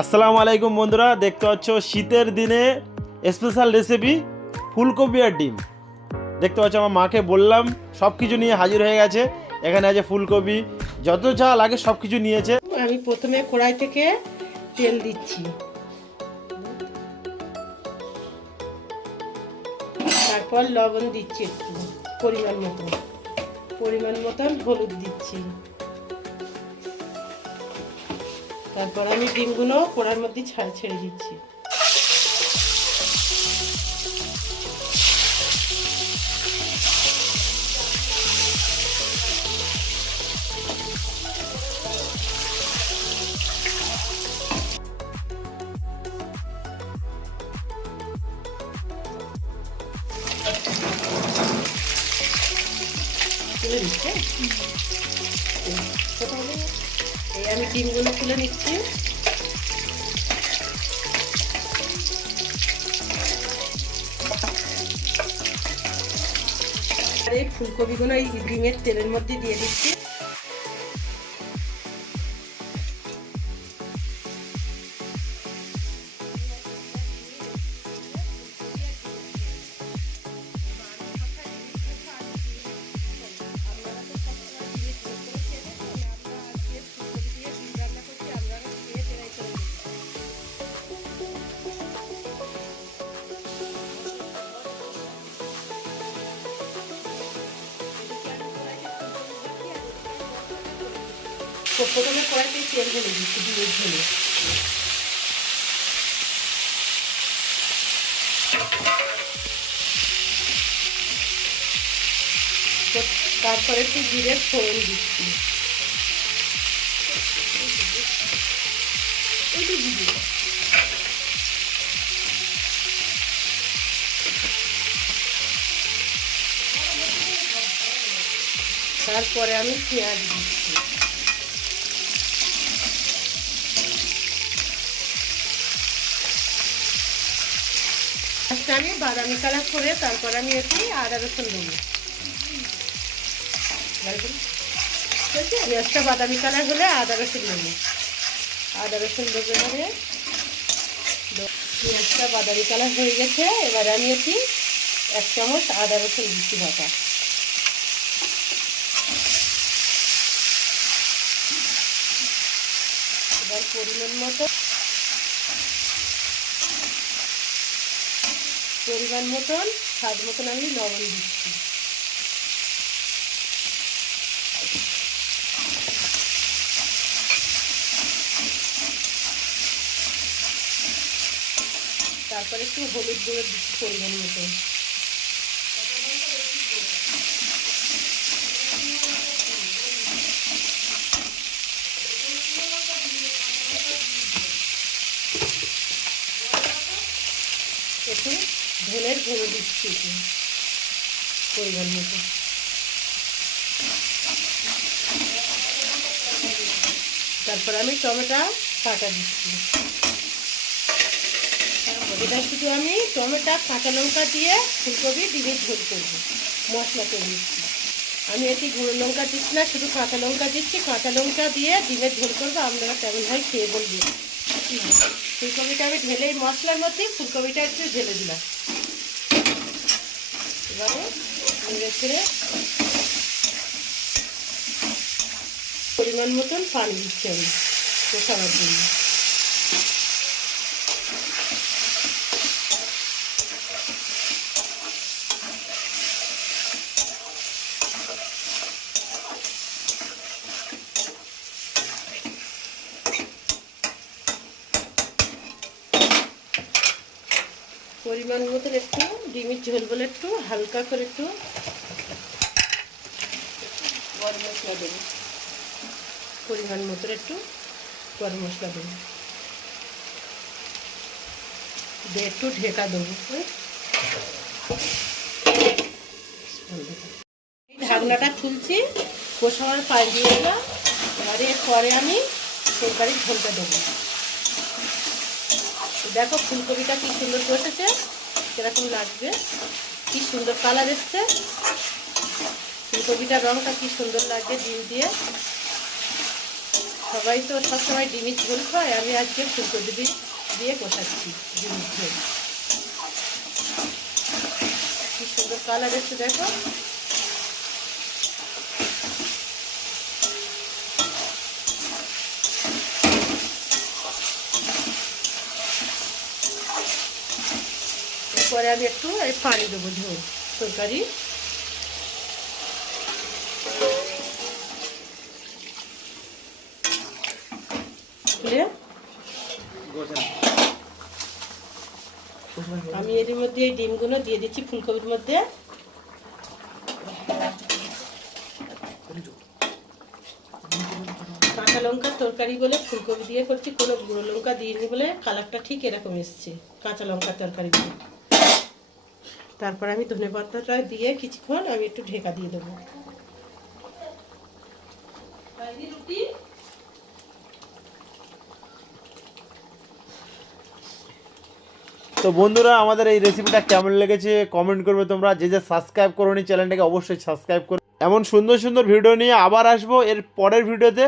আসসালামু আলাইকুম বন্ধুরা, দেখতে পাচ্ছ শীতের দিনে স্পেশাল রেসিপি ফুলকপি আর ডিম। দেখতে পাচ্ছ আমার মাকে বললাম সব কিছু নিয়ে হাজির হয়ে গেছে। এখানে আছে ফুলকপি, যত যা লাগে সব কিছু নিয়েছে। আমি প্রথমে কড়াই থেকে তেল দিচ্ছি, তারপর লবণ দিচ্ছি একটু পরিমাণ মতন হলুদ দিচ্ছি। তারপর আমি ডিমগুলো কড়ার মধ্যে ছেড়ে দিচ্ছি। তুলে নিচ্ছে এই আমি ডিমগুলো তুলে নিচ্ছি। আর এই ফুলকপিগুলো এই ডিমের তেলের মধ্যে দিয়ে দিচ্ছি। প্রথমে কড়াইতে তেল ঢেলে দিচ্ছি, ডিমের ঝোলে। তারপরে একটু জিরে ফোড়ন দিচ্ছি। তারপরে আমি পেঁয়াজ দিচ্ছি। আমি বাদামি কালার করে তারপর আমি এটি আদা রসুন দেবো। পেঁয়াজটা বাদামি কালার হলে আদা রসুন দেবো। এবারে পেঁয়াজটা বাদামি কালার হয়ে গেছে। এবারে আমি এটি 1 চামচ আদা রসুন দিচ্ছি বাটা। এবার পরিমাণ মতন স্বাদ মতন আমি লবণ দিচ্ছি। তারপরে একটু হলুদ গুঁড়ো দিচ্ছি পরিমাণ মতন। একটু ধনের গুঁড়ো দিচ্ছি পরিমাণ মতো। তারপর আমি টমেটো কাটা দিচ্ছি। এটা শুধু আমি টমেটো কাঁচা লঙ্কা দিয়ে ফুলকপি ডিমের ঝোল করবো, মশলা করে দিচ্ছি। আমি এটি গুঁড়ো লঙ্কা দিচ্ছি না, শুধু কাঁচা লঙ্কা দিচ্ছি। কাঁচা লঙ্কা দিয়ে ডিমের ঝোল করবো। আপনারা কেমন হয় খেয়ে বলবেন। ফুলকপিটা আমি ঢেলে মশলার মধ্যে ফুলকপিটা একটু ঢেলে দিলাম। এবারে নেড়ে ছেড়ে পরিমাণ মতন পানি দিচ্ছি আমি কষানোর জন্য। পরিমাণ মতন একটু ডিমের ঝোল বলে একটু হালকা করে একটু গরম মশলা দেবো। পরিমাণ মতন একটু গরম মশলা দেবো, দিয়ে একটু ঢেকা দেবো। ঢাকনাটা খুলছি, কষানোর পাল দিয়ে দিলাম। এবারে এরপরে আমি তরকারি ঝোলটা দেবো। দেখো ফুলকপিটা কি সুন্দর কষেছে, কিরকম লাগবে, কি সুন্দর কালার এসছে। ফুলকপিটার রঙটা কি সুন্দর লাগবে ডিম দিয়ে। সবাই তো সবসময় ডিমের ঝোল খায়, আমি আজকে ফুলকপি দিয়ে কষাচ্ছি ডিমের ঝোল। কি সুন্দর কালার এসছে দেখো। এরপরে আমি একটু পানি দেবো ঝোল তরকারি। আমি এর মধ্যে এই ডিমগুলো দিয়ে দিচ্ছি ফুলকপির মধ্যে। কাঁচা লঙ্কার তরকারি বলে ফুলকপি দিয়ে করছি, কোনো গুঁড়ো লঙ্কা দিইনি বলে কালারটা ঠিক এরকম এসছে কাঁচা লঙ্কার তরকারি দিয়ে। তারপর আমি ধনে পাতাটা দিয়ে কিছুক্ষণ আমি একটু ঢেকা দিয়ে দেবো। তো বন্ধুরা, আমাদের এই রেসিপিটা কেমন লেগেছে কমেন্ট করবে তোমরা। যে যে সাবস্ক্রাইব করোনি চ্যানেলটাকে অবশ্যই সাবস্ক্রাইব করো। এমন সুন্দর সুন্দর ভিডিও নিয়ে আবার আসবো এর পরের ভিডিওতে।